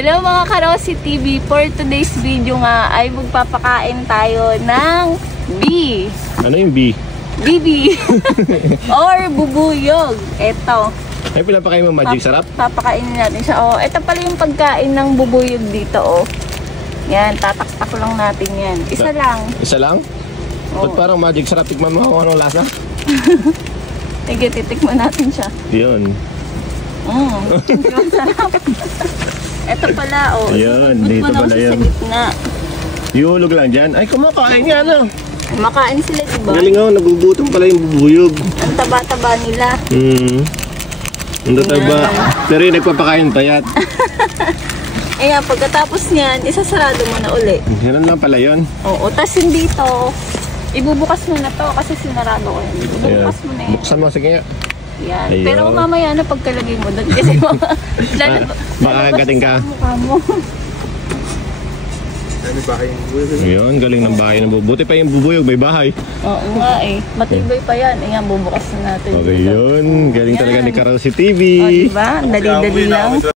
Hello mga Karosi TV, for today's video nga ay magpapakain tayo ng bee. Ano yung bee? Bibi or bubuyog. Eto. Ay, pinapakain mo magic sarap? Papakainin natin siya. Oh, ito pala yung pagkain ng bubuyog dito. Oh. Yan, tataktak lang natin yan. Isa lang. Isa lang? Oh. Ba't parang magic sarap? Tikman mo kung anong lasa? Sige, titikman natin siya. Yun. Sarap. Ito pala, oh. Yun, dito pala yun. Ihulog lang dyan. Ay, kumakain nga, ano? Makain sila, diba? Galing ako, nagugutom pala yung bubuyog. Ang taba-taba nila. Ang taba. Pero yung nagpapakain payat. Eh, pagkatapos niyan, isasarado mo na uli. Ganun lang pala yun. Oo, tas hindi to. Ibubukas mo na to kasi sinarado ko yun. Ibubukas mo na yun. Buksan mo, sige nga. Yan. Ayun. Pero mamaya na pagkalagay mo doon kasi makakagating ka. Mukha mo. Yun, galing ng bahay ng bubuyog. Buti pa yung bubuyog, may bahay. Oo nga eh. Matibay pa yan. Ayan, bubukas na natin. Okay, yun. Galing talaga ni Karosi TV. O, diba? Dali-dali lang.